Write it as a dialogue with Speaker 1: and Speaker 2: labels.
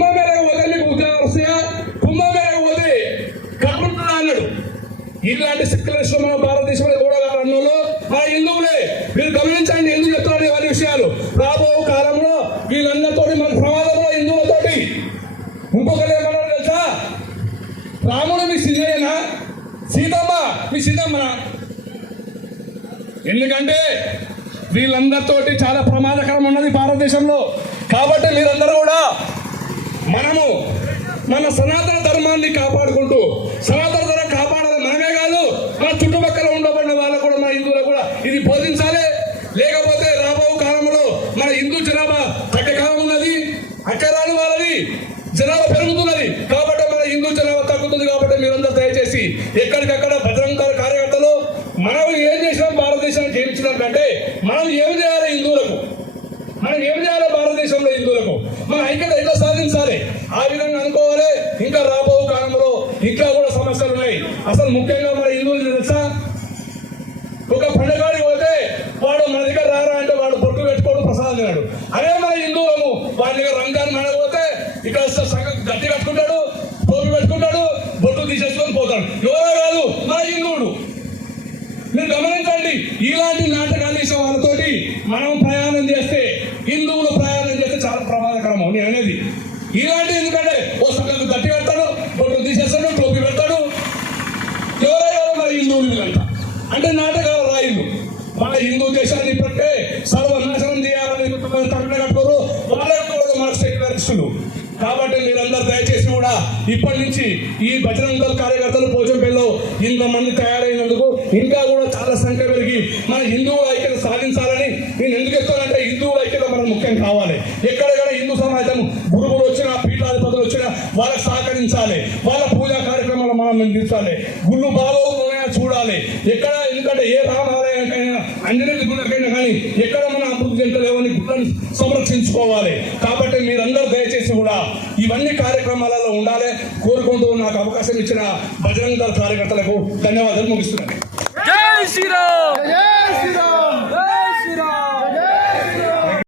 Speaker 1: కుంభమేళకు పోతే మీకు ఉద్యోగాలు వస్తాయా కుంభమేళకు కట్టుకుంటున్నా అన్నాడు ఇలాంటి శిక్షణ మన భారతదేశంలో కూడా అన్నోళ్ళు ఆ హిందువులే మీరు గమనించండి ఎందుకు చెప్తాడు వారి విషయాలు. రాబో కాలంలో వీళ్ళందరితో మన ప్రమాదంలో హిందువులతోటి ఇంకొకరు ఏమన్నారు తెలుసా? రాముడు మీ సిద్ధయ్యనా? సీతమ్మ మీ సిద్ధమ్మనా? ఎందుకంటే వీళ్ళందరితోటి చాలా ప్రమాదకరం ఉన్నది భారతదేశంలో. కాబట్టి మీరందరూ కూడా మనము మన సనాతన ధర్మాన్ని కాపాడుకుంటూ సనాతన ధర్మం కాపాడాలి మనమే కాదు మన చుట్టుపక్కల ఉండబడిన వాళ్ళు కూడా మన హిందువులు కూడా ఇది బోధించాలి. లేకపోతే రాబో కాలంలో మన హిందూ జనాభా తగ్గ కాలం ఉన్నది అక్కరాని వాళ్ళది జనాభా పెరుగుతున్నది. కాబట్టి మన హిందూ జనాభా తగ్గుతుంది కాబట్టి మీరందరూ దయచేసి ఎక్కడికక్కడ భద్రంగా కార్యకర్తలు మనం ఏం చేసినాం భారతదేశానికి ఏమి ఇచ్చినాం కంటే మనం ఏమి చేయాలి హిందువులకు? మనం ఏమి చేయాలి భారతదేశంలో హిందువులకు? మన ఐక్యత ఎట్లా సాధించాలి ఆ విధంగా అనుకోవాలి. ఇంకా రాబో కాలంలో ఇంకా కూడా సమస్యలు ఉన్నాయి. అసలు ముఖ్యంగా మన హిందువులు తెలుసా? ఒక పండుగడికి పోతే వాడు మన దగ్గర రారా అంటే వాడు బొట్టు పెట్టుకోవడం ప్రసాదం తిన్నాడు అదే మన హిందువులము వాడి దగ్గర రంగాన్ని మనకపోతే ఇక్కడ సగం గట్టి కట్టుకుంటాడు టోపీ పెట్టుకుంటాడు బొట్టు తీసేసుకొని పోతాడు. ఎవరో కాదు మన హిందువుడు మీరు గమనించండి ఇలాంటి నాటకాలు వేసే వాళ్ళతోటి మనం ప్రయాణం చేస్తే హిందువులు ప్రయాణం చేస్తే చాలా ప్రమాదకరము నేను అనేది. ఇలాంటి ఎందుకంటే ఓ సంగతి తట్టి పెడతాడు బొట్టు తీసేస్తాడు టోపీ పెడతాడు. ఎవరో మన హిందువులు వీళ్ళంతా. అంటే నాటకాలు రాయిలు మన హిందూ దేశాన్ని ఇప్పటికే సర్వనాశనం చేయాలని తమిళ కట్టుకోరు. వాళ్ళ కూడా మన సెక్యులరిస్టులు కాబట్టి మీరందరూ దయచేసి కూడా ఇప్పటి నుంచి ఈ బజరంగ కార్యకర్తలు కార్యకర్తలు పోచంపల్లిలో ఇంతమంది తయారైనందుకు ఇంకా కూడా చాలా సంఖ్య పెరిగి మన హిందువుల వాళ్ళకి సహకరించాలి. వాళ్ళ పూజా కార్యక్రమాలు మనం నిర్మించాలి గుళ్ళు బాగోగుతున్నాయా చూడాలి. ఎక్కడ ఎందుకంటే ఏ రామాలయానికైనా అన్ని గుళ్ళకైనా కానీ ఎక్కడ మన అభివృద్ధి చెందలేవని గుళ్ళని సంరక్షించుకోవాలి. కాబట్టి మీరందరూ దయచేసి కూడా ఇవన్నీ కార్యక్రమాలలో ఉండాలి. కోరుకుంటూ నాకు అవకాశం ఇచ్చిన బజరంగ దళ కార్యకర్తలకు ధన్యవాదాలు ముగిస్తున్నాను.
Speaker 2: జై
Speaker 3: జై శ్రీరామ్!